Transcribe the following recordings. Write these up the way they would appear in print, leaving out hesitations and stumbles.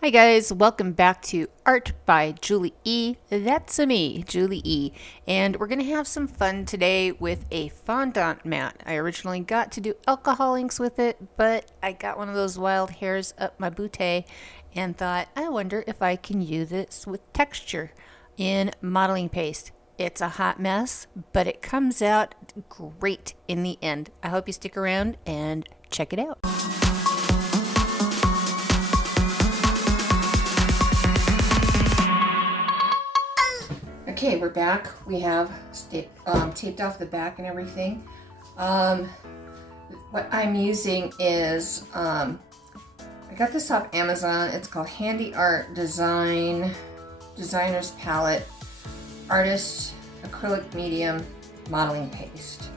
Hi guys, welcome back to Art by Julie E. That's me, Julie E. And we're going to have some fun today with a fondant mat. I originally got to do alcohol inks with it, but I got one of those wild hairs up my bootay and thought, I wonder if I can use this with texture in modeling paste. It's a hot mess, but it comes out great in the end. I hope you stick around and check it out. Okay, we're back. We have taped off the back and everything. What I'm using is, I got this off Amazon. It's called Handy Art Designer's Palette, Artist Acrylic Medium Modeling Paste.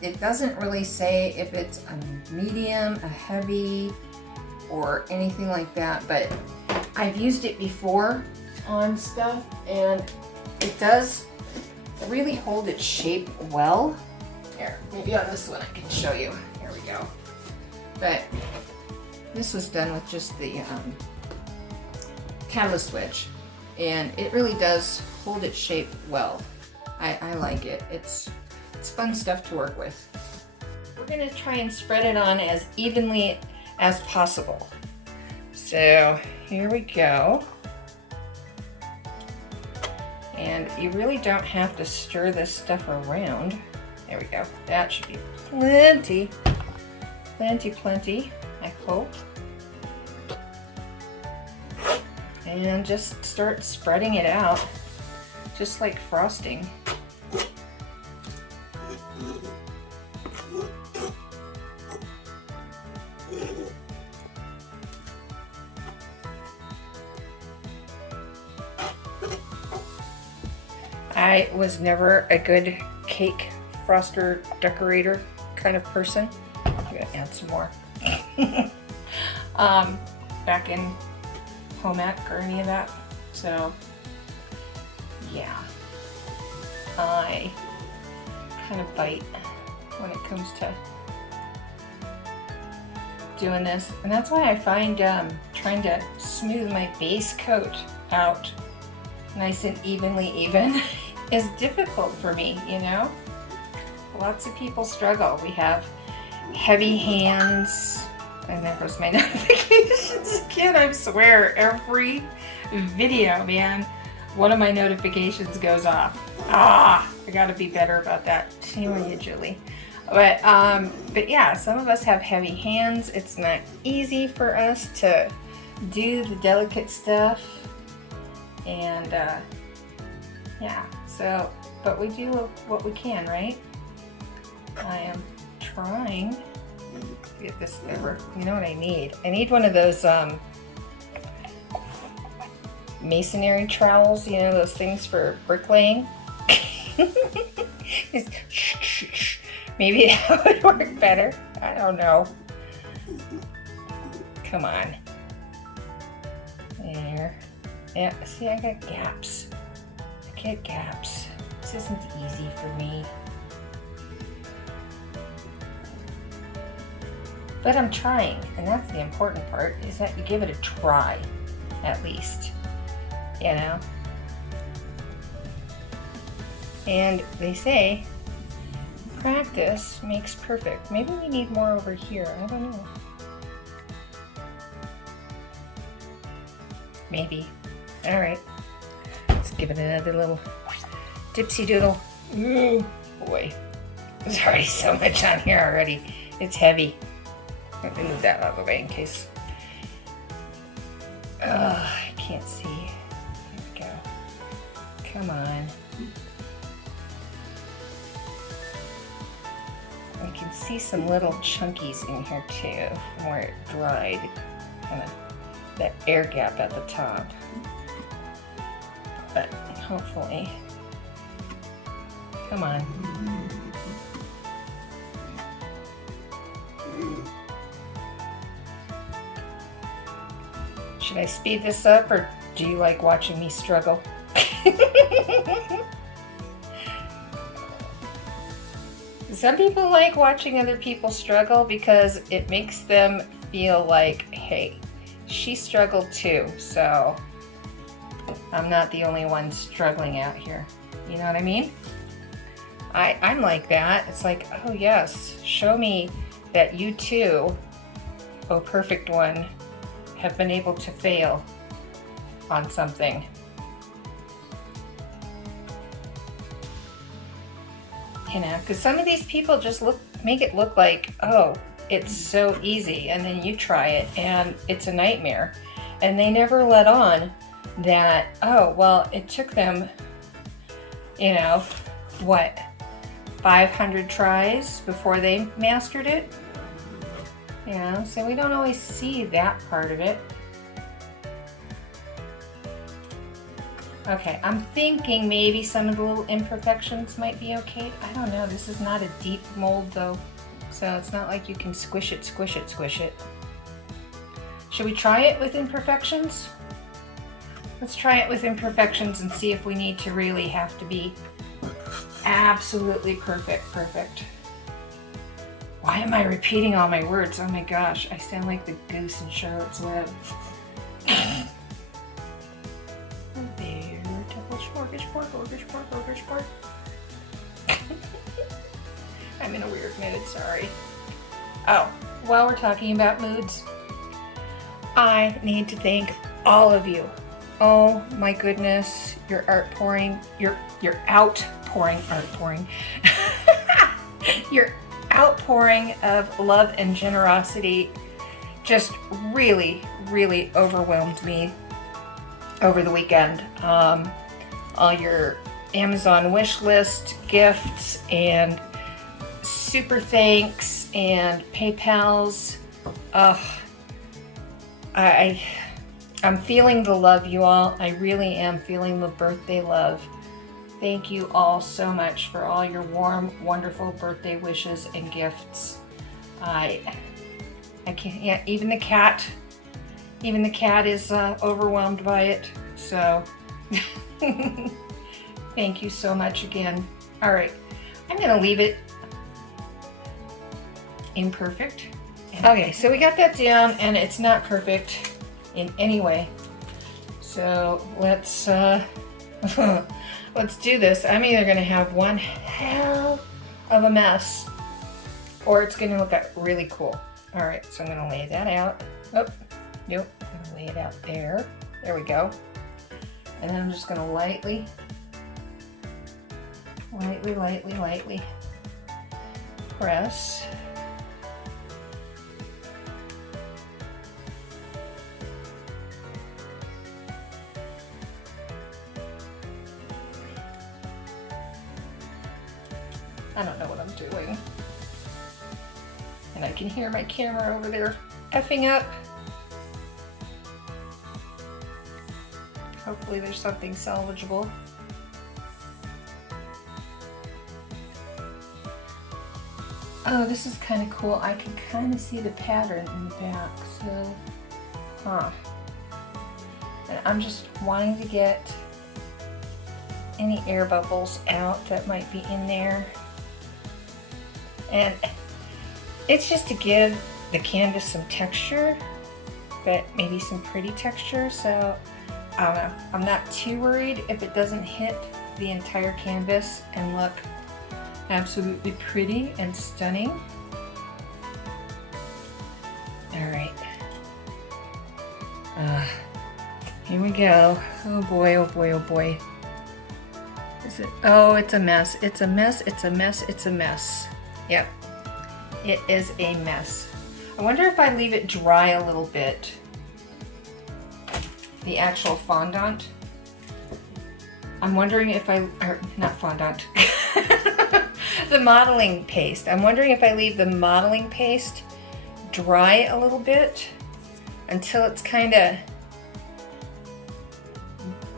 It doesn't really say if it's a medium, a heavy, or anything like that, but I've used it before on stuff and it does really hold its shape well. Here, maybe on this one I can show you. Here we go. But this was done with just the catalyst wedge, and it really does hold its shape well. I like it. It's fun stuff to work with. We're gonna try and spread it on as evenly as possible. So here we go. And you really don't have to stir this stuff around. There we go. That should be plenty, I hope. And just start spreading it out, just like frosting. I was never a good cake froster decorator kind of person. I'm gonna add some more. Back in home ec or any of that. So yeah, I kind of bite when it comes to doing this, and that's why I find trying to smooth my base coat out nice and evenly even is difficult for me, you know? Lots of people struggle. We have heavy hands, and there goes my notifications again. I swear, every video, man, one of my notifications goes off. I gotta be better about that. Shame on you, Julie. But yeah, some of us have heavy hands. It's not easy for us to do the delicate stuff. And yeah, so, but we do what we can, right? I am trying to get this over. You know what I need? I need one of those masonry trowels, you know, those things for bricklaying. Maybe that would work better. I don't know. Come on. There. Yeah, see, I got gaps. I get gaps. This isn't easy for me. But I'm trying, and that's the important part, is that you give it a try, at least. You know? And they say, practice makes perfect. Maybe we need more over here. I don't know. Maybe. All right, let's give it another little dipsy doodle. Ooh, boy, there's already so much on here already. It's heavy. Let me move that out of the way in case. I can't see. There we go. Come on. I can see some little chunkies in here too, from where it dried. Kind of that air gap at the top. But hopefully, come on. Should I speed this up, or do you like watching me struggle? Some people like watching other people struggle because it makes them feel like, hey, she struggled too, so I'm not the only one struggling out here. You know what I mean? I'm like that. It's like, oh yes, show me that you too, oh perfect one, have been able to fail on something. You know, because some of these people just make it look like, oh, it's so easy, and then you try it and it's a nightmare. And they never let on that, oh, well, it took them, you know, what, 500 tries before they mastered it? You know, so we don't always see that part of it. Okay, I'm thinking maybe some of the little imperfections might be okay. I don't know, this is not a deep mold though, so it's not like you can squish it, squish it, squish it. Should we try it with imperfections? Let's try it with imperfections and see if we need to really have to be absolutely perfect. Why am I repeating all my words? Oh my gosh, I sound like the goose in Charlotte's Web. I'm in a weird mood, sorry. Oh, while we're talking about moods, I need to thank all of you. Oh my goodness, your outpouring, your outpouring of love and generosity just really overwhelmed me over the weekend. All your Amazon wish list gifts and super thanks and PayPals. I'm feeling the love, you all. I really am feeling the birthday love. Thank you all so much for all your warm, wonderful birthday wishes and gifts. I can't, yeah, even the cat is overwhelmed by it. So thank you so much again. All right, I'm gonna leave it imperfect. Okay, so we got that down and it's not perfect in any way. So let's let's do this. I'm either gonna have one hell of a mess or it's gonna look really cool. All right, so I'm gonna lay that out. Oh, nope, I'm gonna lay it out there. There we go. And then I'm just gonna lightly press. I don't know what I'm doing. And I can hear my camera over there effing up. Hopefully there's something salvageable. Oh, this is kind of cool. I can kind of see the pattern in the back, so, And I'm just wanting to get any air bubbles out that might be in there. And it's just to give the canvas some texture, but maybe some pretty texture. So I don't know. I'm not too worried if it doesn't hit the entire canvas and look absolutely pretty and stunning. All right. Here we go. Oh boy, oh boy, oh boy. Is it? Oh, it's a mess. It's a mess. It's a mess. It's a mess. Yep, it is a mess. I wonder if I leave it dry a little bit, the actual fondant. I'm wondering if not fondant, the modeling paste. I'm wondering if I leave the modeling paste dry a little bit until it's kind of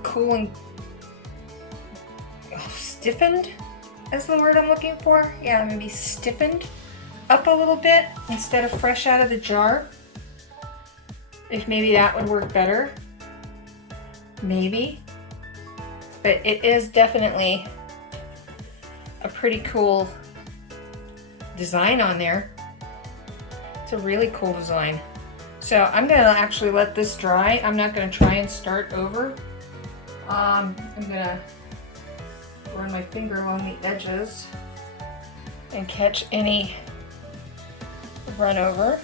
cool and stiffened. Is the word I'm looking for. Yeah, maybe stiffened up a little bit instead of fresh out of the jar. If maybe that would work better. Maybe. But it is definitely a pretty cool design on there. It's a really cool design. So I'm gonna actually let this dry. I'm not gonna try and start over. I'm gonna run my finger along the edges and catch any run over.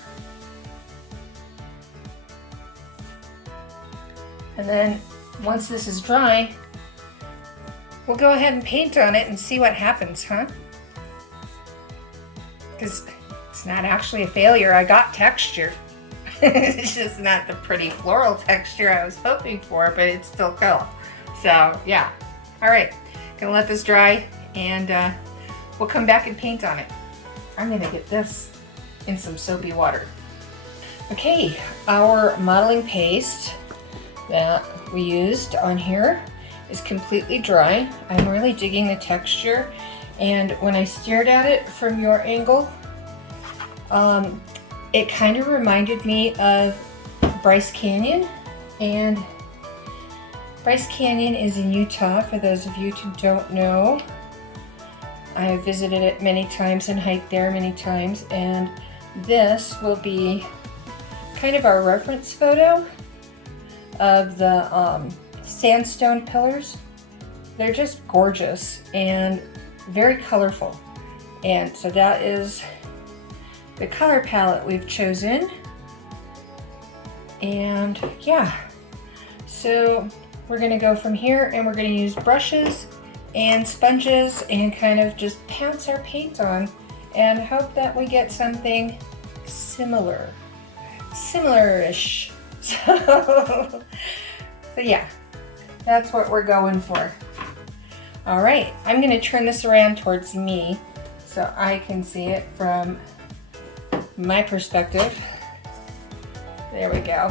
And then once this is dry, we'll go ahead and paint on it and see what happens, huh? Because it's not actually a failure. I got texture. It's just not the pretty floral texture I was hoping for, but it's still cool. So yeah. All right, gonna let this dry and we'll come back and paint on it. I'm gonna get this in some soapy water. Okay, our modeling paste that we used on here is completely dry. I'm really digging the texture, and when I stared at it from your angle, it kind of reminded me of BryceCanyon, and BryceCanyon is in Utah, for those of you who don't know. I have visited it many times and hiked there many times, and this will be kind of our reference photo of the sandstone pillars. They're just gorgeous and very colorful, and so that is the color palette we've chosen. And yeah, so we're gonna go from here and we're gonna use brushes and sponges and kind of just pounce our paint on and hope that we get something similar-ish. So yeah, that's what we're going for. All right, I'm gonna turn this around towards me so I can see it from my perspective. There we go.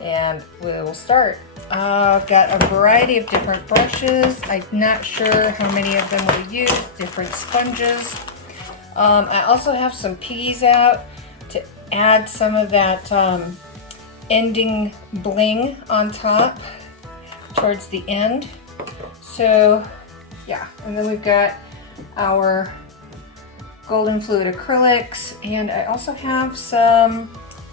And we will start. I've got a variety of different brushes. I'm not sure how many of them we'll use, different sponges. I also have some piggies out to add some of that ending bling on top towards the end. So yeah, and then we've got our golden fluid acrylics, and I also have some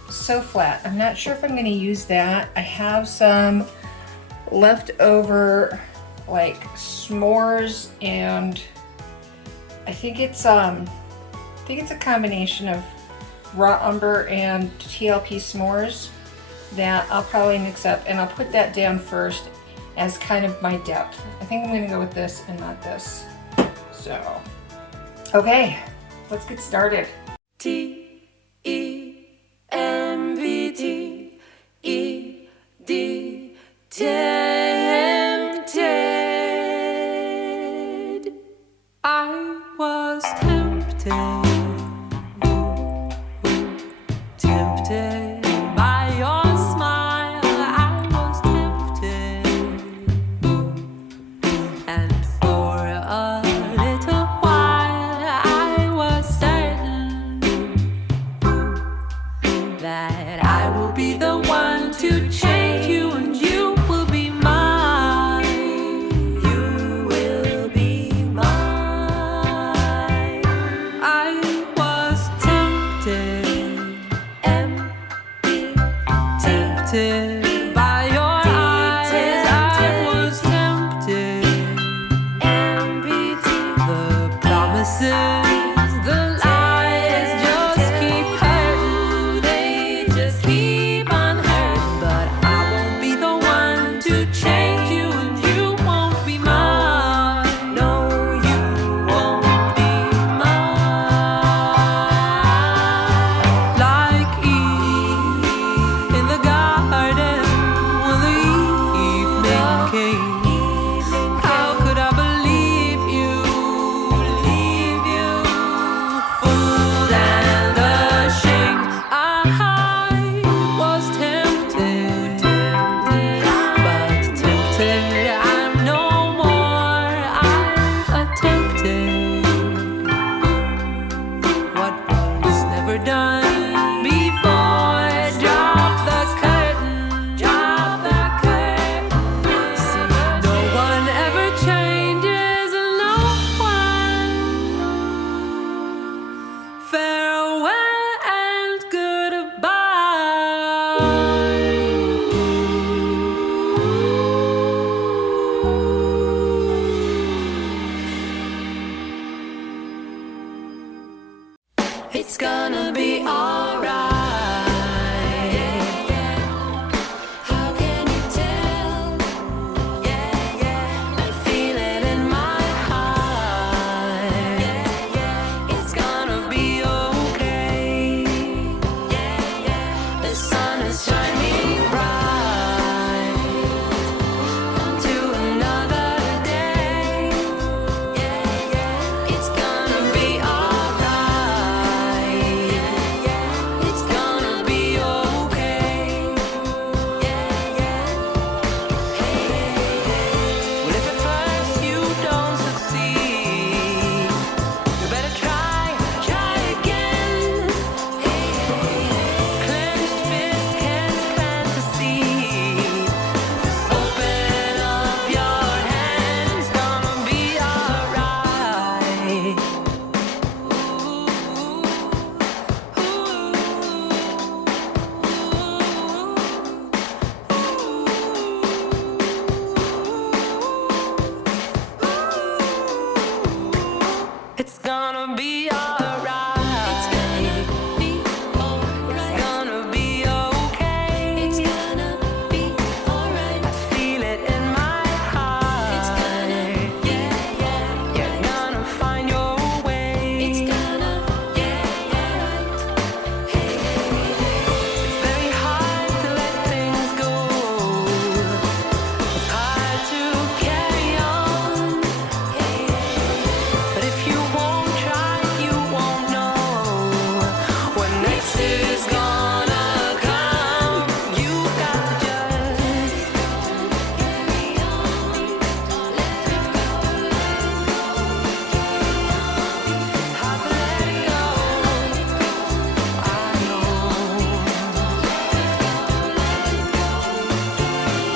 So Flat. I'm not sure if I'm going to use that. I have some leftover like s'mores, and I think it's a combination of raw umber and TLP s'mores that I'll probably mix up, and I'll put that down first as kind of my depth. I think I'm going to go with this and not this. So okay, let's get started. Tempted. I was tempted. Tempted by your smile. I was tempted. And for a little while I was certain that I will be the one to change you, and you will be mine. You will be mine. I was tempted, tempted by your eyes. I was tempted, the promises, the lies just keep hurting. They just keep on hurting. But I won't be the one to change you, and you won't be mine. No, you won't be mine. Like Eve in the garden, it's gonna be alright. How can you tell? I feel it in my heart. It's gonna be okay. The sun is shining bright to another day. It's gonna be alright. It's gonna be okay. Well, if at first you don't succeed, you better try again. Clenched fist can't plant the seed. Just open up your hand, it's gonna be alright. It's gonna be alright. It's gonna be okay. It's gonna be alright. I feel it in my heart. It's gonna, you're gonna find your way. It's gonna, alright. It's very hard to let things go. It's hard to carry on. But if you won't try, you won't know what next is gonna come. You've got to just carry on. Let it go. Have to let it go. I know.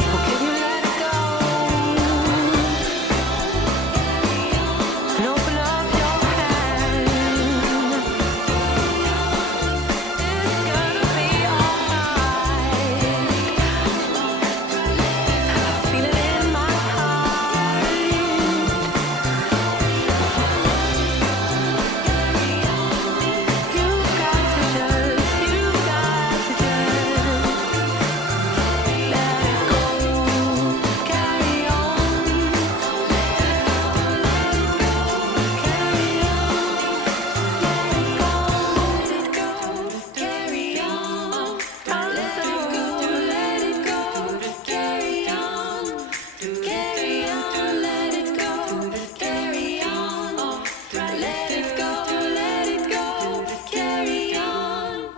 Oh, can you let it go? And open up your hand. It's gonna be alright. I feel it in my heart. You've got to just let it go. Carry on.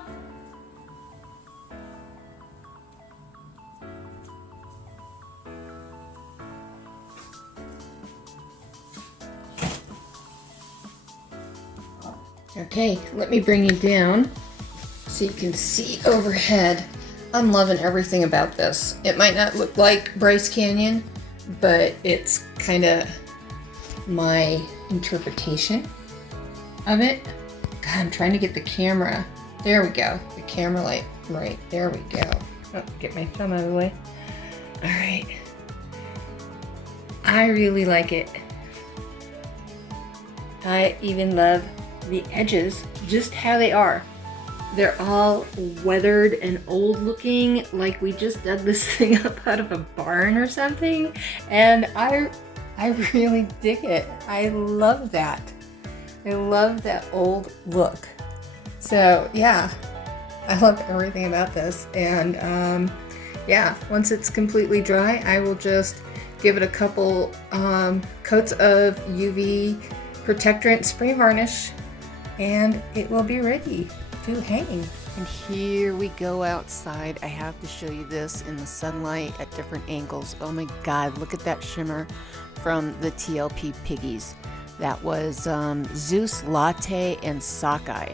Okay, let me bring you down so you can see overhead. I'm loving everything about this. It might not look like BryceCanyon, but it's kind of my interpretation of it. God, I'm trying to get the camera. There we go. The camera light right. There we go. Oh, get my thumb out of the way. All right. I really like it. I even love the edges, just how they are. They're all weathered and old looking, like we just dug this thing up out of a barn or something. And I really dig it. I love that. I love that old look. So yeah, I love everything about this. And yeah, once it's completely dry, I will just give it a couple coats of UV protectorant spray varnish, and it will be ready to hang. And here we go outside. I have to show you this in the sunlight at different angles. Oh my God, look at that shimmer from the TLP Piggies. That was Zeus Latte and Sockeye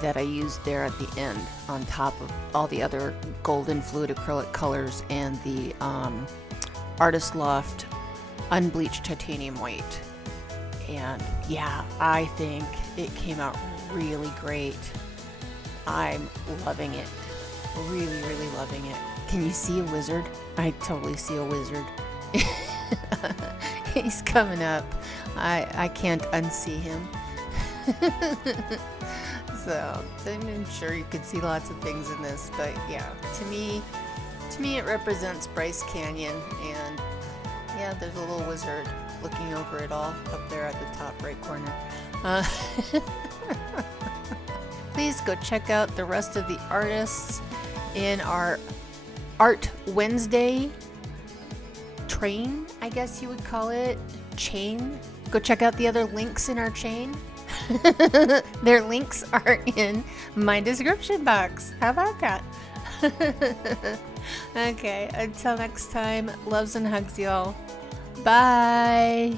that I used there at the end on top of all the other golden fluid acrylic colors and the Artist Loft unbleached titanium white. And yeah, I think it came out really great. I'm loving it. Really, really loving it. Can you see a wizard? I totally see a wizard. He's coming up. I can't unsee him. So I'm sure you could see lots of things in this, but yeah, to me it represents BryceCanyon, and yeah, there's a little wizard looking over it all up there at the top right corner. Please go check out the rest of the artists in our Art Wednesday train, I guess you would call it, chain. Go check out the other links in our chain. Their links are in my description box. How about that? Okay, until next time, loves and hugs, y'all. Bye.